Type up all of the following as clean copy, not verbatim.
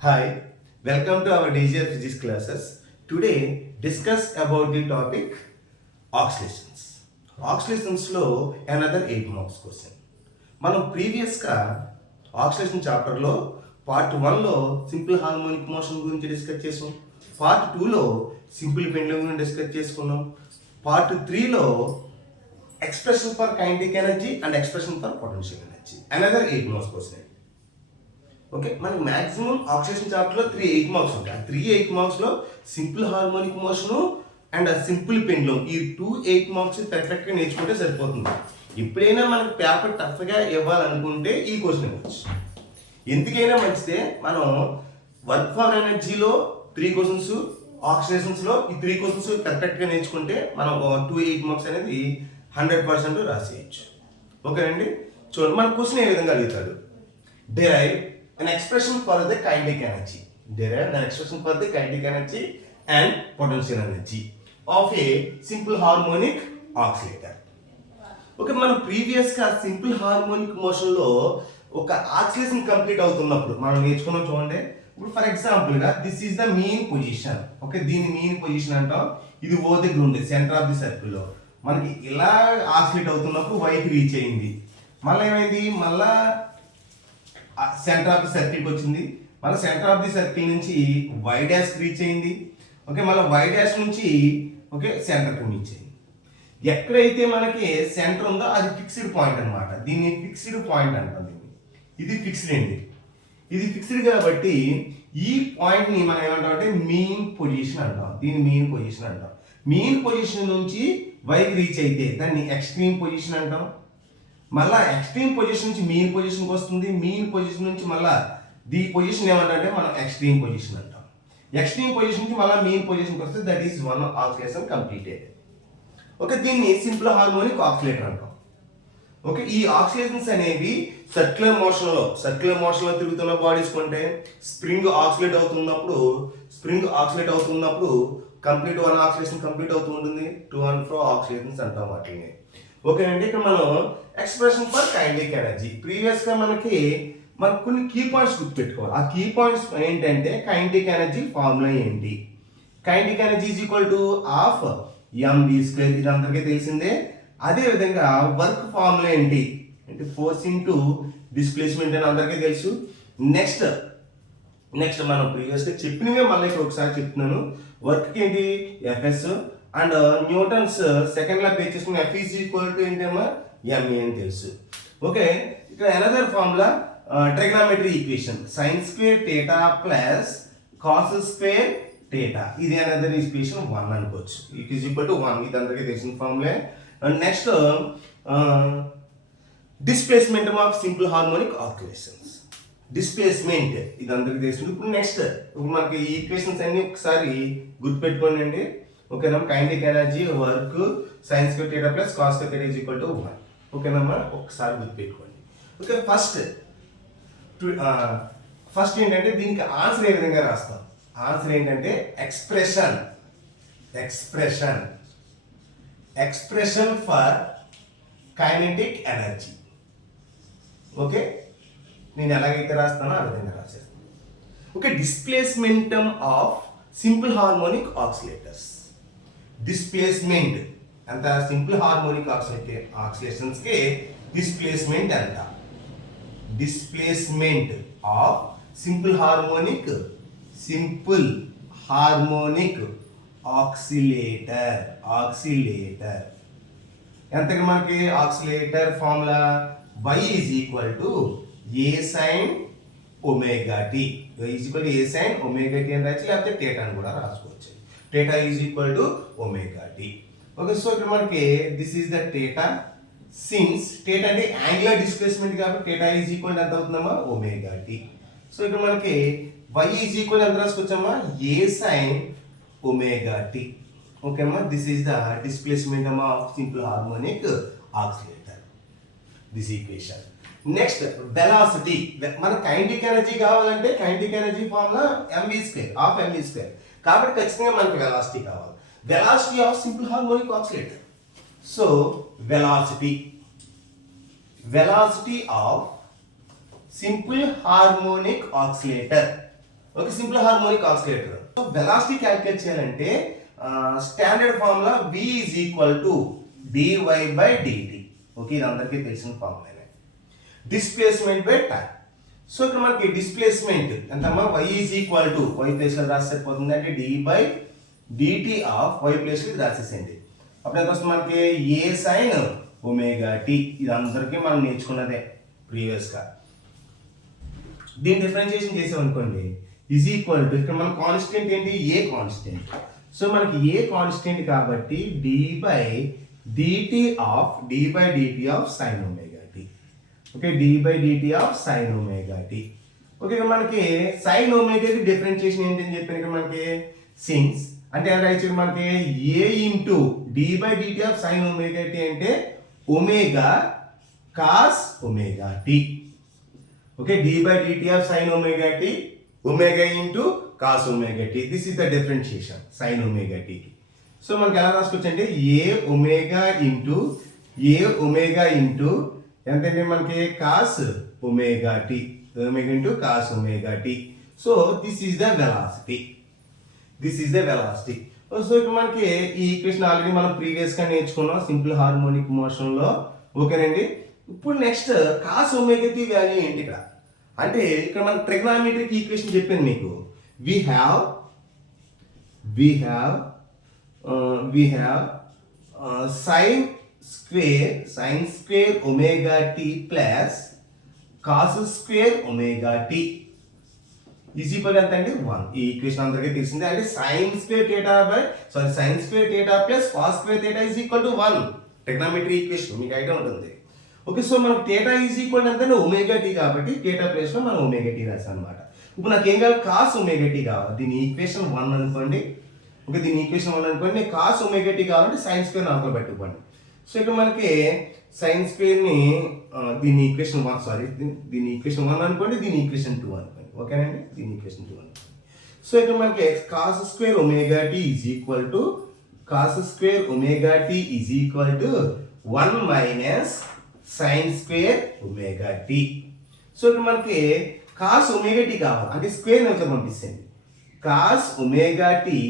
Hi, welcome to our digital physics classes. Today, discuss about the topic oscillations. Oscillations లో another 8 marks question. మనం ప్రీవియస్గా ఆక్సిలేషన్ చాప్టర్లో part 1లో సింపుల్ హార్మోనిక్ మోషన్ గురించి డిస్కస్ చేసాం. పార్ట్ 2లో సింపుల్ పెండ్యులమ్ గురించి డిస్కస్ చేసుకున్నాం. పార్ట్ 3లో expression for kinetic energy and expression for potential energy. Another 8 marks question. Okay, మనకి మాక్సిమం ఆక్సిలేషన్ చాప్టర్లో 8 మార్క్స్ ఉంటాయి. ఆ 8 మార్క్స్లో simple harmonic motion and simple pendulum ఈ 8 మార్క్స్ పర్ఫెక్ట్గా నేర్చుకుంటే సరిపోతుంది. ఎప్పుడైనా మనకి పేపర్ టఫ్గా ఇవ్వాలనుకుంటే ఈ క్వశ్చన్ ఇవ్వచ్చు. ఎందుకైనా మంచిదే, మనం వర్క్ ఫర్ ఎనర్జీలో 3 క్వశ్చన్స్, ఆక్సిలేషన్స్లో ఈ 3 క్వశ్చన్స్ పర్ఫెక్ట్గా నేర్చుకుంటే మనం 8 మార్క్స్ అనేది 100% రాసేయచ్చు. ఓకేనండి, చూడండి మన క్వశ్చన్ ఏ విధంగా అడుగుతాడు. derive an expression for the kinetic energy. Derive an expression for the kinetic energy and potential energy of a simple harmonic oscillator. Okay, మనం ప్రీవియస్గా సింపుల్ హార్మోనిక్ మోషన్లో ఒక ఆక్సిలేషన్ కంప్లీట్ అవుతున్నప్పుడు మనం నేర్చుకున్నాం. చూడండి, ఇప్పుడు ఫర్ ఎగ్జాంపుల్గా this is the mean position. Okay, దీని మీన్ పొజిషన్ అంటాం. ఇది ఓ దగ్గర ఉంది, సెంటర్ ఆఫ్ ది సర్కిల్లో. మనకి ఇలా ఆక్సిలేట్ అవుతున్నప్పుడు వైకి రీచ్ అయింది. మళ్ళీ ఏమైంది, మళ్ళా సెంటర్ ఆఫ్ ది సర్కిల్కి వచ్చింది. మళ్ళీ సెంటర్ ఆఫ్ ది సర్కిల్ నుంచి వై డాష్ రీచ్ అయింది. ఓకే, మళ్ళీ వై డాష్ నుంచి ఓకే సెంటర్కి రీచ్ అయింది. ఎక్కడైతే మనకి సెంటర్ ఉందో అది ఫిక్స్డ్ పాయింట్ అనమాట. దీన్ని ఫిక్స్డ్ పాయింట్ అంటాం. ఇది ఫిక్స్డ్ అండి, ఇది ఫిక్స్డ్ కాబట్టి ఈ పాయింట్ని మనం ఏమంటాం అంటే మీన్ పొజిషన్ అంటాం. దీన్ని మీన్ పొజిషన్ అంటాం. మీన్ పొజిషన్ నుంచి వైకి రీచ్ అయితే దాన్ని ఎక్స్ట్రీమ్ పొజిషన్ అంటాం. మళ్ళా ఎక్స్ట్రీమ్ పొజిషన్ నుంచి మీన్ పొజిషన్కి వస్తుంది. మీన్ పొజిషన్ నుంచి మళ్ళీ ది పొజిషన్ ఏమంటే మనం ఎక్స్ట్రీమ్ పొజిషన్ అంటాం. ఎక్స్ట్రీమ్ పొజిషన్ నుంచి మళ్ళీ మీన్ పొజిషన్కి వస్తే that is one oscillation completed. Okay, దీన్ని సింపుల్ హార్మోనిక్ ఆక్సిలేటర్ అంటాం. ఓకే, ఈ ఆక్సిలేషన్స్ అనేవి సర్క్యులర్ మోషన్లో తిరుగుతున్న బాడీస్ కొంటే స్ప్రింగ్ ఆక్సిలేట్ అవుతున్నప్పుడు కంప్లీట్ వన్ ఆక్సిలేషన్ కంప్లీట్ అవుతూ ఉంటుంది. 2 and 4 ఆక్సిలేషన్స్ అంటాం వాటిని. ఓకేనండి, ఇక్కడ మనం ఎక్స్ప్రెషన్ ఫర్ కైనెటిక్ ఎనర్జీ ప్రీవియస్గా మనకు కొన్ని కీ పాయింట్స్ గుర్తుపెట్టుకోవాలి. ఆ కీ పాయింట్స్ ఏంటంటే కైనెటిక్ ఎనర్జీ ఫార్ములా ఏంటి. Kinetic energy is equal to half mv², ఇది అందరికీ తెలిసిందే. అదేవిధంగా వర్క్ ఫార్ములా ఏంటి అంటే ఫోర్స్ ఇంటూ డిస్ప్లేస్మెంట్ అని అందరికీ తెలుసు. నెక్స్ట్ మనం ప్రీవియస్గా చెప్పినవే మళ్ళీ ఇక్కడ ఒకసారి చెప్తున్నాను. వర్క్ ఏంటి F S and Newton's second law పే చేసుకుని F ఈజ్ ఈక్వల్ టు ఏంటమ్మా ఎంఏ అని తెలుసు. ఓకే, ఇక్కడ another formula trigonometry equation sin² θ plus cos² θ, ఇది అనదర్ ఈక్వేషన్ 1 అనుకోవచ్చు. ఇట్ ఈజ్ ఈక్వల్ టు 1, ఇది అందరికీ తెలిసిన formulae. And next displacement of simple harmonic oscillations. Displacement ఇది అందరికీ తెలిసింది. ఇప్పుడు మనకి ఈ ఈక్వేషన్స్ అన్ని ఒకసారి గుర్తుపెట్టుకోండి అండి. ఓకేనా, kinetic energy work sin² θ plus cos² θ is equal to 1. ఓకేనమ్మా, ఒకసారి గుర్తుపెట్టుకోండి. ఓకే, ఫస్ట్ ఏంటంటే దీనికి ఆన్సర్ ఏ విధంగా రాస్తాం. ఆన్సర్ ఏంటంటే expression for kinetic energy. Okay, నేను ఎలాగైతే రాస్తానో ఆ విధంగా రాసేస్తాను. Okay, displacement of simple harmonic oscillators. Displacement అంత సింపుల్ హార్మోనిక్ ఆసిలేషన్స్ కి డిస్ప్లేస్మెంట్ అంట. Displacement of simple harmonic oscillator ఎంతకి మనకి oscillator formula y is equal to a sin omega t. y is equal to a sin omega t అని రాసి లేకపోతే θ అని కూడా రాసుకోవచ్చు. θ is equal to omega t. Okay, so ఇక్కడ మనకి దిస్ ఈజ్ ద θ. సిన్స్ θ అంటే యాంగులర్ డిస్ప్లేస్మెంట్ కాబట్టి θ ఈజ్ ఈక్వల్ ఎంత అవుతుందమ్మా ఒమేగా t. సో ఇక్కడ మనకి y ఈజ్ ఈక్వల్ ఎంత రాసుకోవచ్చమ్మా a sin omega t. Okay అమ్మా, this is the displacement of simple harmonic oscillator, this equation. Next velocity. మన కైనెటిక్ ఎనర్జీ కావాలంటే కైనెటిక్ ఎనర్జీ ఫార్ములా mv², కాబట్టి ఖచ్చితంగా మనకి వెలాసిటీ కావాలి. Velocity of simple harmonic oscillator. So velocity of simple harmonic oscillator. ఒక simple harmonic oscillator. So velocity calculate చేయాలంటే standard formula v is equal to dy/dt. Okay, ఇది అందరికీ తెలిసిన ఫార్ములానే. Displacement by time. సో ఇక్కడ మనకి డిస్ప్లేస్మెంట్ ఎంతమ్మా, y is equal to y ప్లేస్లో రాస్తే పోతుంది అంటే d/dt ఆఫ్ y ప్లేస్లో ఇది రాసేసేయండి. అప్పుడు ఎంత వస్తుంది మనకి a sin ఒమేగా t. ఇది అందరికీ మనం నేర్చుకున్నదే ప్రీవియస్గా. దీన్ని డిఫరెన్షియేషన్ చేసామనుకోండి ఈజ్ ఈక్వల్ టు, ఇక్కడ మన కాన్స్టెంట్ ఏంటి, ఏ కాన్స్టెంట్. సో మనకి ఏ కాన్స్టెంట్ కాబట్టి d/dt of sin omega t. Okay, d/dt of sin omega t. Okay, ఇక్కడ మనకి sin ఒమేగాకి డిఫరెన్షియేషన్ ఏంటని చెప్పాను. ఇక్కడ మనకి సిన్స్ అంటే రైట్ మనకి a into d/dt of sin omega t అంటే omega cos omega t. Okay, d/dt of sin omega t omega into cos omega t. This is the differentiation sin omega t కి. So మనకి ఎలా రాసుకోవచ్చు అంటే a omega into ఎంతంటే మనకి cos omega t, omega into cos omega t. So this is the velocity. So ఇక్కడ మనకి ఈ ఈక్వేషన్ ఆల్రెడీ మనం ప్రీవియస్గా నేర్చుకున్నాం సింపుల్ హార్మోనిక్ మోషన్లో. ఓకేనండి, ఇప్పుడు next cos omega t value ఏంటి ఇక్కడ అంటే, ఇక్కడ మన ట్రిగ్నామెట్రిక్ ఈక్వేషన్ చెప్పింది మీకు. we have sin square omega t plus cos square omega t is equal ఎంత అండి 1. ఈ ఈక్వేషన్ అందరికీ తెలిసిందే. అంటే sin square theta plus cos square theta is equal to 1. Trigonometry equation మీకు ఐడియా ఉంటుంది. ఓకే, సో మనకు θ ఈజ్ ఈక్వల్ అంటే ఒమేగా టీ కాబట్టి θ ప్లేస్ లో మనం ఒమేగా టీ రాసాం అనమాట. ఇప్పుడు నాకు ఏం కావాలి, కాస్ ఒమేగా టీ కావాలి. దీని ఈక్వేషన్ 1 అనుకోండి. ఓకే, దీని ఈక్వేషన్ 1 అనుకోండి. కాస్ ఒమేగా టీ కావాలంటే సైన్ స్క్వేర్ అవతల పెట్టుకోండి. సో ఇక్కడ మనకి సైన్ స్క్వేర్ ని దీని ఈక్వేషన్ 1 అనుకోండి, దీని ఈక్వేషన్ 2 అనుకోండి. ఓకేనండి, దీని ఈక్వేషన్ 2 అనుకోండి. సో ఇక్కడ మనకి cos square omega t is equal to 1 minus sine square omega t. So ఇక్కడ మనకి కాస్ ఒమేగా టీ కావాలి అంటే స్క్వేర్ నెంబర్ పంపిస్తుంది. Cos omega t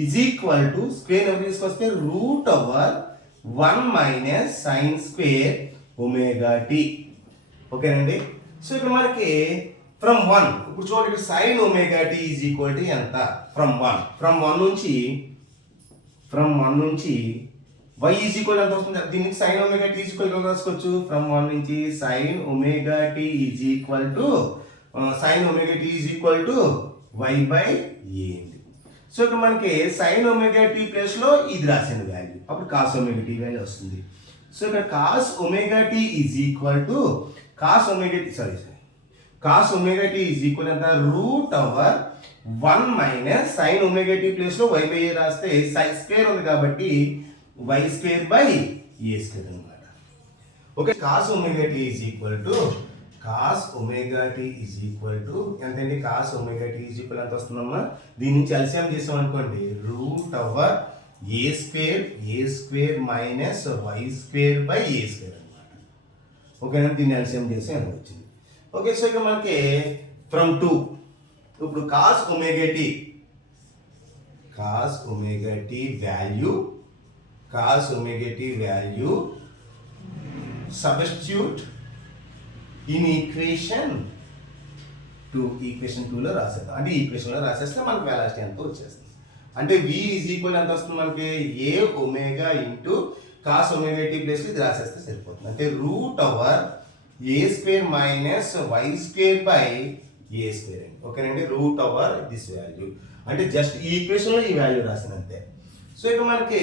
is equal to square number తీసుకొస్తే √1 minus sine square omega t. ఓకేనండి, so ఇక్కడ మనకి from 1 ఇప్పుడు చూడండి, sine omega t is equal to ఎంత, ఫ్రమ్ 1 నుంచి y ఈజ్ ఈక్వల్ ఎంత వస్తుంది, దీనికి sin omega t is equal రాసుకోవచ్చు. ఫ్రమ్ 1 నుంచి sin omega t is equal to y/a. So ఇక్కడ మనకి sin ఒమేగా t ప్లేస్ లో ఇది రాసిన వాల్యూ, అప్పుడు cos ఒమేగా t వాల్యూ వస్తుంది. సో ఇక్కడ cos omega t is equal to cos omega t is equal ఎంత, √1 minus sin omega t place లో y/a రాస్తే sin స్క్వేర్ ఉంది కాబట్టి y/a² అన్నమాట. Okay, cos omega t is equal to ఎంతండి, cos omega t is equal ఎంత వస్తుందమ్మా, దీని నుంచి ఎల్సిఎం చేసాం అనుకోండి √a² మైనస్ y/a² అన్నమాట. ఓకేనా, దీన్ని ఎల్సిఎం చేసి ఎంత వచ్చింది. ఓకే, సో ఇక మనకి ఫ్రమ్ 2 ఇప్పుడు cos omega t value substitute in equation 2లో రాసేద్దాం. అంటే ఈక్వేషన్లో రాసేస్తే మనకి వెలాసిటీ ఎంత వచ్చేస్తుంది. అంటే v ఈజ్ ఈక్వల్ ఎంత వస్తుంది మనకి, a omega into cos omega t place ఇది రాసేస్తే సరిపోతుంది. అంటే √a² మైనస్ y/a². ఓకేనండి, దిస్ వాల్యూ అంటే జస్ట్ ఈ ఈక్వేషన్లో ఈ వాల్యూ రాసినంతే. సో ఇక మనకి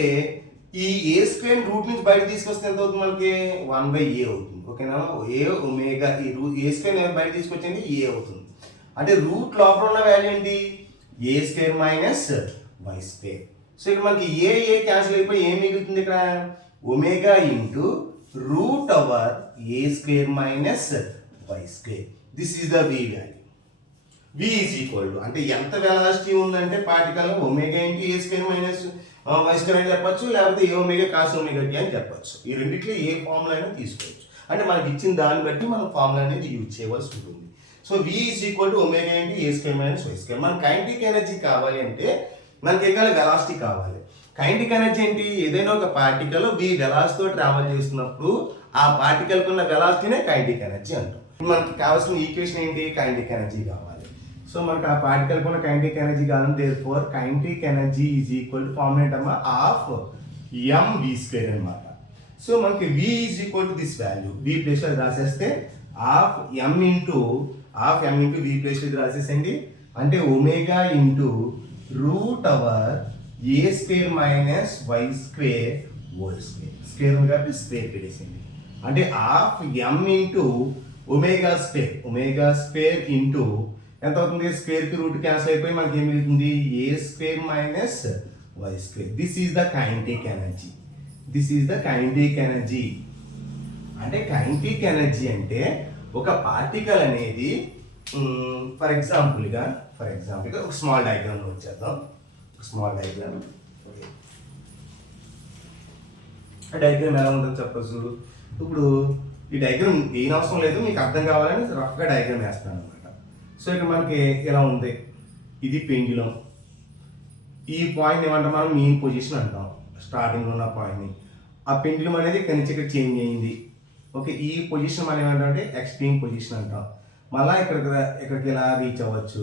ఈ a² రూట్ నుంచి బయట తీసుకొస్తే ఎంత అవుతుంది మనకి, 1/a అవుతుంది. ఓకేనా, a ఒమేగా ఈ a² బయట తీసుకొచ్చేది a అవుతుంది. అంటే రూట్ లోపల ఉన్న వాల్యూ ఏంటి, a² మైనస్ y². సో ఇక్కడ మనకి a క్యాన్సిల్ అయిపోయి ఏం మిగులుతుంది, ఇక్కడ omega into √a² minus y². This is the v value. v is equal to అంటే ఎంత వెలాసిటీ ఉందంటే particle omega into a² minus y² అని చెప్పచ్చు, లేకపోతే ఏ ఒమేగా కాస్ ఒమేగా t అని చెప్పచ్చు. ఈ రెండిట్లో ఏ ఫార్ములా అయినా తీసుకోవచ్చు. అంటే మనకి ఇచ్చిన దాన్ని బట్టి మనం ఫార్ములా అనేది యూజ్ చేయవలసి ఉంటుంది. So V is equal to omega into A square minus why square. మన కైనెటిక్ ఎనర్జీ కావాలి అంటే మనకి ఏకాలి వెలాసిటీ కావాలి. కైనెటిక్ ఎనర్జీ ఏంటి? ఏదైనా ఒక పార్టికల్ V వెలాసిటీతో ట్రావెల్ చేస్తున్నప్పుడు ఆ పార్టికల్ కున్న వెలాసిటీనే కైనెటిక్ ఎనర్జీ అంటాం. మనకి కావాల్సిన ఈక్వేషన్ ఏంటి? కైనెటిక్ ఎనర్జీ కావాలి. సో మనకి ఆ పార్టికల్ కున్న కైనెటిక్ ఎనర్జీ కావాలి. Therefore kinetic energy is equal to formula ఏంటమ్మా? ఆఫ్ mv స్క్వేర్ అన్నమాట. సో మనకి V is equal to this value. V place లో రాసేస్తే half m into V place లో రాసేసండి. అంటే omega into root over A square minus why square whole square. Square ఉంది కాబట్టి స్క్వేర్ పెట్టేసింది. అంటే half m into omega square into ఎంత అవుతుంది? స్క్వేర్ కి రూట్ క్యాన్సిల్ అయిపోయి మనకి ఏం మిగులుతుంది? A square minus why square. This is the kinetic energy. అంటే కైనెటిక్ ఎనర్జీ అంటే ఒక పార్టికల్ అనేది ఫర్ ఎగ్జాంపుల్గా ఒక స్మాల్ డయాగ్రామ్ వచ్చేద్దాం. Small diagram. ఆ డయాగ్రామ్ ఎలా ఉంటుందో చెప్పచ్చు. ఇప్పుడు ఈ డయాగ్రామ్ ఏం అవసరం లేదు, మీకు అర్థం కావాలని రఫ్గా డయాగ్రామ్ వేస్తాను అనమాట. సో ఇక్కడ మనకి ఎలా ఉంది? ఇది పెండ్యులం. ఈ పాయింట్ ఏమంటాం మనం? మెయిన్ పొజిషన్ అంటాం. స్టార్టింగ్లో ఉన్న పాయింట్ని. ఆ పెండ్యులం అనేది ఇక్కడి నుంచి ఇక్కడ చేంజ్ అయింది. ఓకే, ఈ పొజిషన్ మనం ఏమంటామంటే ఎక్స్ట్రీమ్ పొజిషన్ అంటాం. మళ్ళీ ఇక్కడికి ఇలా రీచ్ అవ్వచ్చు.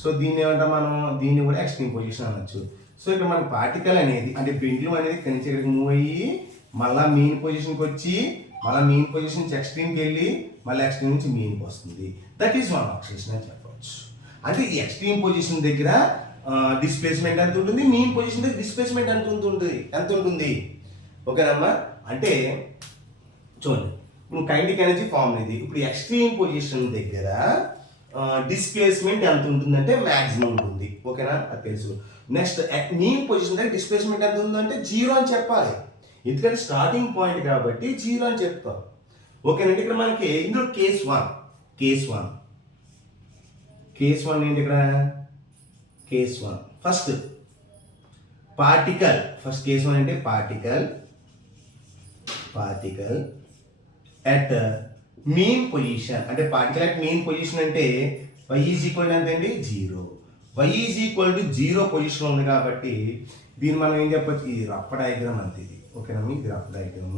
సో దీన్ని ఏమంటాం మనం? దీన్ని కూడా ఎక్స్ట్రీమ్ పొజిషన్ అనొచ్చు. సో ఇక్కడ మన పార్టికల్ అనేది అంటే పెండ్యులం అనేది ఇక్కడి నుంచి ఇక్కడికి మూవ్ అయ్యి మళ్ళీ మెయిన్ పొజిషన్కి వచ్చి మళ్ళీ మెయిన్ పొజిషన్ నుంచి ఎక్స్ట్రీమ్కి వెళ్ళి మళ్ళీ ఎక్స్ట్రీమ్ నుంచి మెయిన్కి వస్తుంది. దట్ ఈస్ వన్ ఆక్సిలేషన్ అని చెప్పవచ్చు. అంటే ఈ ఎక్స్ట్రీమ్ పొజిషన్ దగ్గర డిస్ప్లేస్మెంట్ ఎంత ఉంటుంది? మెయిన్ పొజిషన్ దగ్గర డిస్ప్లేస్మెంట్ ఎంత ఉంటుంది? ఓకేనమ్మా. అంటే చూడండి, ఇప్పుడు కైనెటిక్ ఎనర్జీ ఫార్మ్ ఇది. ఇప్పుడు ఎక్స్ట్రీమ్ పొజిషన్ దగ్గర డిస్ప్లేస్మెంట్ ఎంత ఉంటుందంటే మ్యాక్సిమం ఉంటుంది. ఓకేనా? అది తెలుసు. నెక్స్ట్ మెయిన్ పొజిషన్ దగ్గర డిస్ప్లేస్మెంట్ ఎంత ఉందంటే 0 అని చెప్పాలి. ఎందుకంటే స్టార్టింగ్ పాయింట్ కాబట్టి 0 అని చెప్తాం. ఓకేనండి. ఇక్కడ మనకి ఇందులో కేస్ వన్ ఏంటి? ఇక్కడ case one first case one అంటే పార్టికల్ at mean position. అంటే పార్టికల్ at mean position అంటే y ఈజ్ ఈక్వల్ టు ఎంత అండి? 0. y is equal to 0 position ఉంది కాబట్టి దీన్ని మనం ఏం చెప్పొచ్చు? ఇది రఫ్ డయాగ్రామ్ అంతే ఇది. ఓకేనా? ఇది రఫ్ డయాగ్రామ్.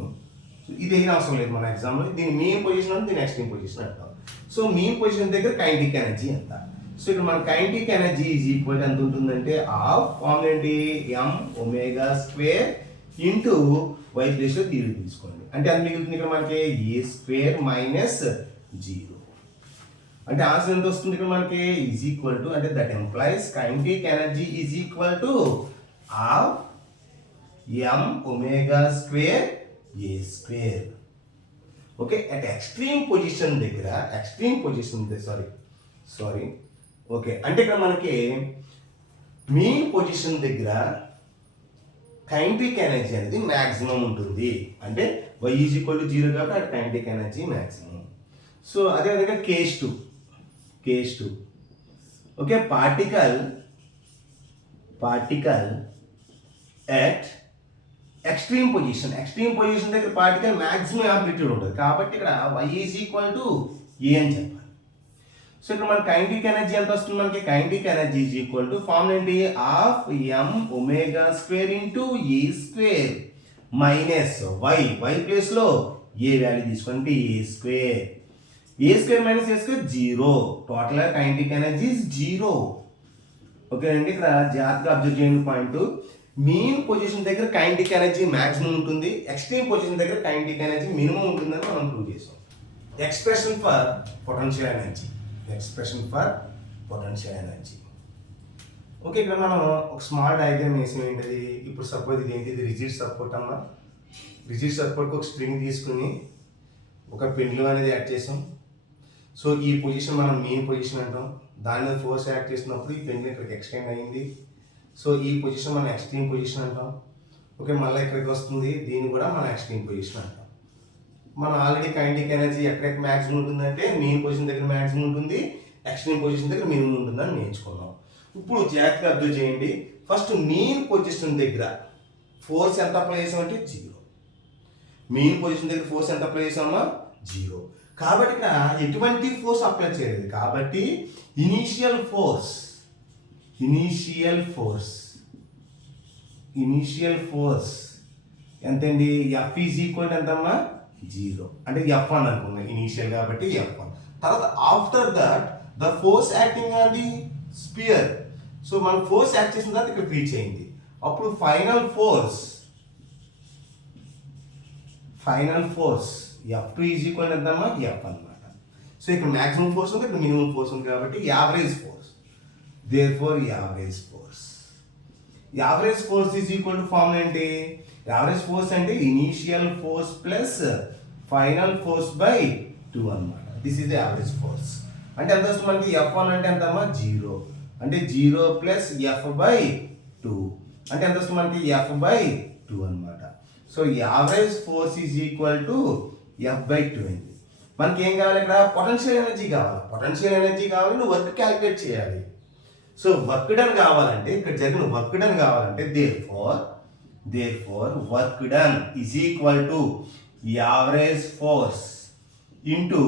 ఇది ఏం అవసరం లేదు మన ఎగ్జామ్లో. దీని మెయిన్ పొజిషన్ అంటే దీని ఎక్స్ట్రీమ్ పొజిషన్ అంటాం. సో మెయిన్ పొజిషన్ దగ్గర కైనెటిక్ ఎనర్జీ ఎంత? సో ఇక్కడ మన kinetic energy is equal to ఎంత ఉంటుందంటే హాఫ్ ఫార్ములా ఏంటి? m omega square into y place లో 0 తీసుకోండి. అంటే అది మిగులుతుంది ఇక్కడ మనకి ఏ స్క్వేర్ మైనస్ 0. అంటే ఆన్సర్ ఎంత వస్తుంది ఇక్కడ మనకి? ఈజ్ ఈక్వల్ టు, అంటే that employees kinetic energy is equal to half m omega square A square. Okay, at extreme position దగ్గర సారీ ఓకే, అంటే ఇక్కడ మనకి మెయిన్ పొజిషన్ దగ్గర కైనెటిక్ ఎనర్జీ అనేది మ్యాక్సిమం ఉంటుంది. అంటే y ఈజ్ ఈక్వల్ టు 0 కాబట్టి అటు కైనెటిక్ ఎనర్జీ మ్యాక్సిమం. సో అదేవిధంగా case two okay, particle at extreme position దగ్గర పార్టికల్ మ్యాక్సిమం యాంప్లిట్యూడ్ ఉంటుంది కాబట్టి ఇక్కడ y ఈజ్ ఈక్వల్ టు ఏ అని చెప్పాలి. సో ఇక్కడ మన కైనెటిక్ ఎనర్జీ ఎంత వస్తుంది? మనకి kinetic energy is equal to formula ఏంటి? Half m omega square into A square minus y place లో ఏ వాల్యూ తీసుకోండి A square minus A square 0. Total kinetic energy 0. Okay అండి. ఇక్కడ జాగ్రత్తగా అబ్జర్వ్ చేయండి పాయింట్. మెయిన్ పొజిషన్ దగ్గర kinetic energy maximum ఉంటుంది, extreme position దగ్గర కైనెటిక్ ఎనర్జీ మినిమం ఉంటుందని మనం ప్రూవ్ చేసాం. Expression for potential energy. Okay, ఇక్కడ మనం ఒక స్మాల్ డయాగ్రామ్ వేసిన ఏంటది? ఇప్పుడు సపోజ్ ఇది ఏంటి? ఇది రిజిడ్ సపోర్ట్ అమ్మా. రిజిడ్ సపోర్ట్కి ఒక స్ట్రింగ్ తీసుకుని ఒక పెండ్యులం అనేది యాడ్ చేసాం. సో ఈ పొజిషన్ మనం మెయిన్ పొజిషన్ అంటాం. దాని మీద ఫోర్స్ యాడ్ చేసినప్పుడు ఈ పెండ్యులం ఇక్కడికి ఎక్స్టెండ్ అయ్యింది. సో ఈ పొజిషన్ మనం ఎక్స్ట్రీమ్ పొజిషన్ అంటాం. ఓకే, మళ్ళీ ఇక్కడికి వస్తుంది, దీన్ని కూడా మనం ఎక్స్ట్రీమ్ పొజిషన్ అంటాం. మనం ఆల్రెడీ కైనెటిక్ ఎనర్జీ ఎక్కడెక్కడ మ్యాక్సిమం ఉంటుందంటే మెయిన్ పొజిషన్ దగ్గర మ్యాక్సిమం ఉంటుంది, ఎక్స్ట్రీమ్ పొజిషన్ దగ్గర మినిమం ఉంటుందని నేర్చుకున్నాం. ఇప్పుడు జాగ్రత్తగా అబ్జర్వ్ చేయండి. ఫస్ట్ మెయిన్ పొజిషన్ దగ్గర ఫోర్స్ ఎంత అప్లై చేసామంటే 0. మెయిన్ పొజిషన్ దగ్గర ఫోర్స్ ఎంత అప్లై చేసామా? 0. కాబట్టి ఇక్కడ ఎటువంటి ఫోర్స్ అప్లై చేయలేదు కాబట్టి ఇనీషియల్ ఫోర్స్ ఎంతండి ఎఫ్ ఈజ్ ఈక్వల్ ఎంతమ్మా 0 అంటే F1 అనుకున్నాం ఇనీషియల్ కాబట్టి F1 తర్వాత after that the force acting on the spear so మనం ఫోర్స్ యాక్ట్ చేసిన తర్వాత ఇక్కడ రీచ్ అయింది అప్పుడు final force F2 is equal ఎంతమ్మా F అన్నమాట సో ఇక్కడ మాక్సిమం ఫోర్స్ ఉంది ఇక్కడ మినిమం ఫోర్స్ ఉంది కాబట్టి average force therefore average force is equal to formula ఏంటి యావరేజ్ ఫోర్స్ అంటే initial force plus final force by 2 అన్నమాట this is the average force అంటే ఎంత వస్తుంది మనకి F1 అంటే ఎంతమ్మా 0 అంటే 0 ప్లస్ F బై 2 అంటే ఎంత వస్తుంది మనకి F బై 2 అన్నమాట so average force is equal to F by 2 అయింది మనకి ఏం కావాలి ఇక్కడ పొటెన్షియల్ ఎనర్జీ కావాలి నువ్వు వర్క్ క్యాలిక్యులేట్ చేయాలి సో వర్క్ డన్ కావాలంటే ఇక్కడ జరిగిన వర్క్ డన్ కావాలంటే therefore work done is equal to average force into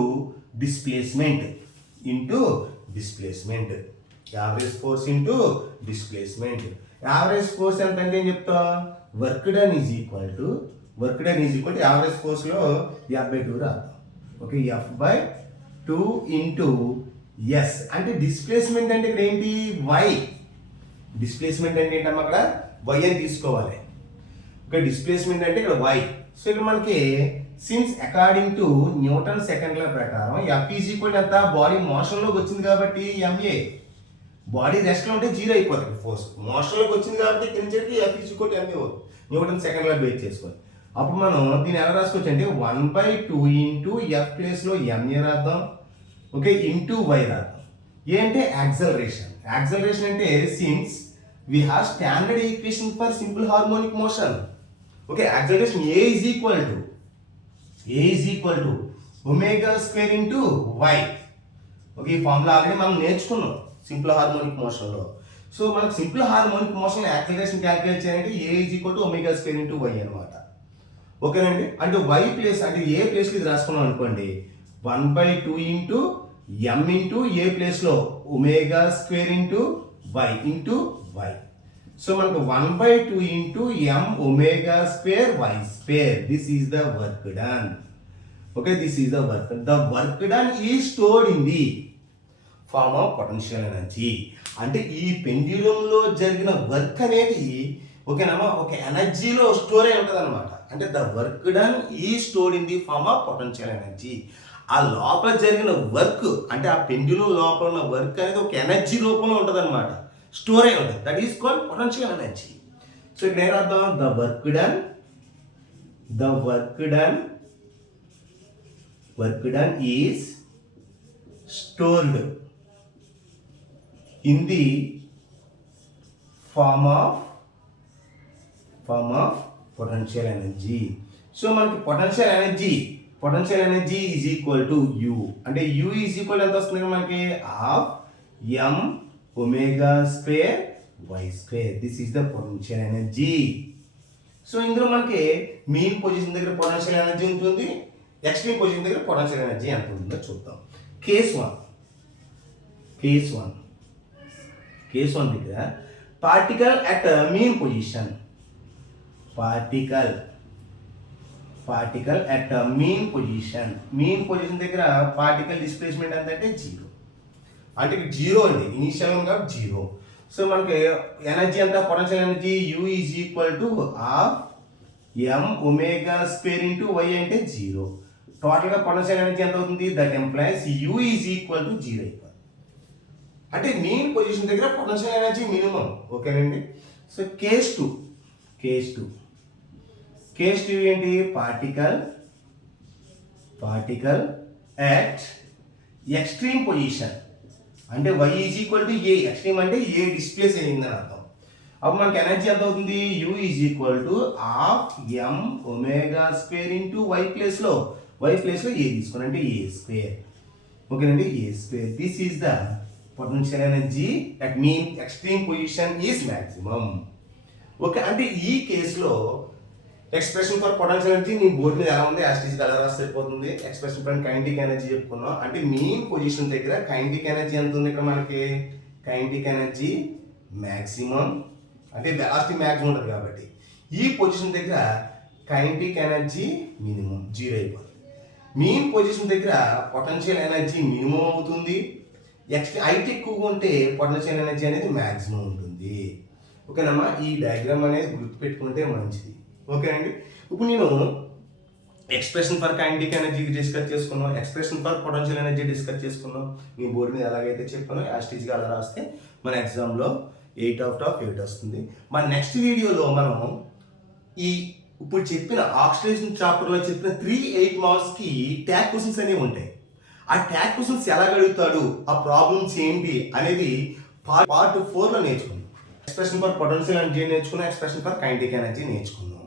displacement average force into displacement average force ఎంత అంటే ఏం చెప్తా work done is equal to average force లో F by 2 రాద్దాం okay F by 2 into S అంటే displacement అంటే ఇక్కడ ఏంటి y డిస్ప్లేస్మెంట్ అంటే ఏంటమ్మా అక్కడ y అని తీసుకోవాలి ఓకే డిస్ప్లేస్మెంట్ అంటే ఇక్కడ y సో ఇక్కడ మనకి since according to Newton second లా ప్రకారం F ఈజ్ ఈక్వల్ ఎంత బాడీ మోషన్ లోకి వచ్చింది కాబట్టి ma బాడీ రెస్ట్ లో ఉంటే 0 అయిపోతుంది ఫోర్స్ మోషన్ లోకి వచ్చింది కాబట్టి ఇక్కడ నుంచి F is equal to ma అవుతుంది న్యూటన్ సెకండ్ లా బేస్ చేసుకొని అప్పుడు మనం దీన్ని ఎలా రాసుకోవచ్చు అంటే 1/2 ఇంటూ F ప్లేస్ లో ma రాద్దాం ఓకే ఇంటూ y రాద్దాం ఏంటంటే యాక్సలరేషన్ అంటే since we have standard equation for simple harmonic motion okay acceleration a is equal to omega square into y okay ఈ ఫార్ములా ఆల్రెడీ మనం నేర్చుకున్నాం సింపుల్ హార్మోనిక్ మోషన్ లో so మనకి simple harmonic motion లో acceleration calculate చేయాలంటే a is equal to omega square into y అన్నమాట ఓకేనండి అంటే y ప్లేస్ అంటే a ప్లేస్ కి ఇది రాసుకున్నాం అనుకోండి 1/2 into m into a place లో omega square into y into y so మనకు 1/2 into m omega square y square this is the work done okay this is the work done is stored in the form of potential energy అంటే ఈ pendulum లో జరిగిన work అనేది ఓకేనమ్మా ఒక ఎనర్జీలో store అయి ఉంటుంది అనమాట అంటే the work done is stored in the form of potential energy ఆ లోపల జరిగిన వర్క్ అంటే ఆ పెండ్యులం లోపల ఉన్న వర్క్ అనేది ఒక ఎనర్జీ రూపంలో ఉంటుంది అనమాట స్టోర్ అయి ఉంటుంది that is called potential energy so ఇక్కడ ఏం అర్థం the work done is stored in the form of potential energy so మనకి potential energy is equal to U అంటే యూ ఈజ్ ఈక్వల్ ఎంత వస్తుంది మనకి half m omega square y square this is the potential energy so ఇందులో మనకి mean position దగ్గర potential energy ఉంటుంది extreme position దగ్గర పొటెన్షియల్ ఎనర్జీ ఎంత ఉంటుందో చూద్దాం కేస్ 1 దగ్గర particle at mean position particle at mean position దగ్గర పార్టికల్ డిస్ప్లేస్మెంట్ ఎంత అంటే 0 అంటే ఇక్కడ 0 అండి ఇనిషియల్ కాబట్టి 0 సో మనకి ఎనర్జీ అంతా potential energy u is equal to half m omega square into y అంటే 0 టోటల్గా పొటెన్షియల్ ఎనర్జీ ఎంత అవుతుంది that employees u is equal to 0 అయిపోతుంది అంటే మీన్ పొజిషన్ దగ్గర పొటెన్షియల్ ఎనర్జీ మినిమం ఓకేనండి సో కేస్ 2 ఏంటి పార్టికల్ అట్ ఎక్స్ట్రీమ్ పొజిషన్ అంటే y is equal to a extreme అంటే a డిస్ప్లేస్ అయ్యిందని అర్థం అప్పుడు మనకి ఎనర్జీ ఎంత అవుతుంది u is equal to half m omega square into y place లో a తీసుకోండి అంటే a స్క్వేర్ ఓకేనండి a square this is the potential energy at mean extreme position is maximum okay అంటే ఈ కేసులో ఎక్స్ప్రెషన్ ఫర్ పొటెన్షియల్ ఎనర్జీ నీ board మీద ఎలా ఉంది యాస్టీస్ ఎలా రాస్తే సరిపోతుంది. ఎక్స్ప్రెషన్ ఫర్ కైనెటిక్ ఎనర్జీ చెప్పుకున్నాం. అంటే మెయిన్ పొజిషన్ దగ్గర కైనెటిక్ ఎనర్జీ ఎంత ఉంది ఇక్కడ మనకి, కైనెటిక్ ఎనర్జీ మ్యాక్సిమం అంటే వెలాసిటీ మ్యాక్సిమం ఉంటుంది కాబట్టి ఈ పొజిషన్ దగ్గర కైనెటిక్ ఎనర్జీ మినిమం 0 అయిపోతుంది. మెయిన్ పొజిషన్ దగ్గర పొటెన్షియల్ ఎనర్జీ మినిమం అవుతుంది. హైట్ ఎక్కువగా ఉంటే పొటెన్షియల్ ఎనర్జీ అనేది మ్యాక్సిమం ఉంటుంది. ఓకేనమ్మా, ఈ డయాగ్రామ్ అనేది గుర్తుపెట్టుకుంటే మంచిది. ఓకే అండి, ఇప్పుడు నేను expression for kinetic energy discuss చేసుకున్నాం, expression for potential energy discuss చేసుకున్నాం. మీ బోర్డు మీద ఎలాగైతే చెప్పానో యాస్టీజ్గా అలా రాస్తే మన ఎగ్జామ్లో 8 out of 8 వస్తుంది. మన నెక్స్ట్ వీడియోలో మనం ఈ ఇప్పుడు చెప్పిన ఆక్సిడేషన్ చాప్టర్లో చెప్పిన 3-8 మార్క్స్కి ట్యాగ్ క్వశ్చన్స్ అనేవి ఉంటాయి. ఆ ట్యాగ్ క్వశ్చన్స్ ఎలా అడుగుతాడు, ఆ ప్రాబ్లమ్స్ ఏంటి అనేది పార్ట్ 4లో నేర్చుకున్నాం. ఎక్స్ప్రెషన్ ఫర్ పొటెన్షియల్ ఎనర్జీ నేర్చుకున్నాం, ఎక్స్ప్రెషన్ ఫర్ కైనెటిక్ ఎనర్జీ నేర్చుకున్నాం.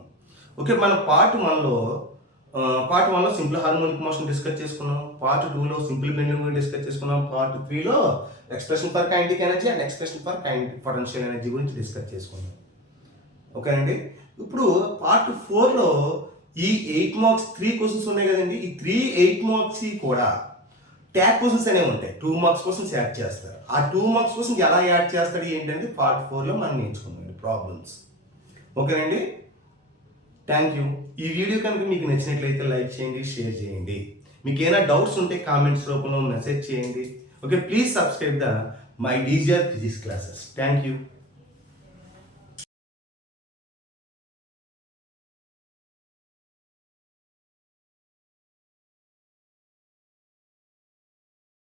ఓకే, మనం పార్ట్ 1లో సింపుల్ హార్మోనిక్ మోషన్ డిస్కస్ చేసుకున్నాం, పార్ట్ 2లో సింపుల్ పెండ్యులమ్ డిస్కస్ చేసుకున్నాం, పార్ట్ 3లో expression for kinetic energy and expression for potential energy గురించి డిస్కస్ చేసుకున్నాం. ఓకేనండి, ఇప్పుడు పార్ట్ 4లో ఈ 8 మార్క్స్ 3 క్వశ్చన్స్ ఉన్నాయి కదండి, ఈ 8 మార్క్స్ కూడా ట్యాగ్ క్వశ్చన్స్ అనేవి ఉంటాయి. 2 మార్క్స్ క్వశ్చన్స్ యాడ్ చేస్తారు. ఆ 2 మార్క్స్ క్వశ్చన్స్ ఎలా యాడ్ చేస్తాడు ఏంటంటే పార్ట్ 4లో మనం నేర్చుకున్నాం ప్రాబ్లమ్స్. ఓకేనండి, థ్యాంక్ యూ. ఈ వీడియో కనుక మీకు నచ్చినట్లయితే లైక్ చేయండి, షేర్ చేయండి. మీకు ఏమైనా డౌట్స్ ఉంటే కామెంట్స్ రూపంలో మెసేజ్ చేయండి. Okay, please subscribe the my DGR physics classes. Thank you.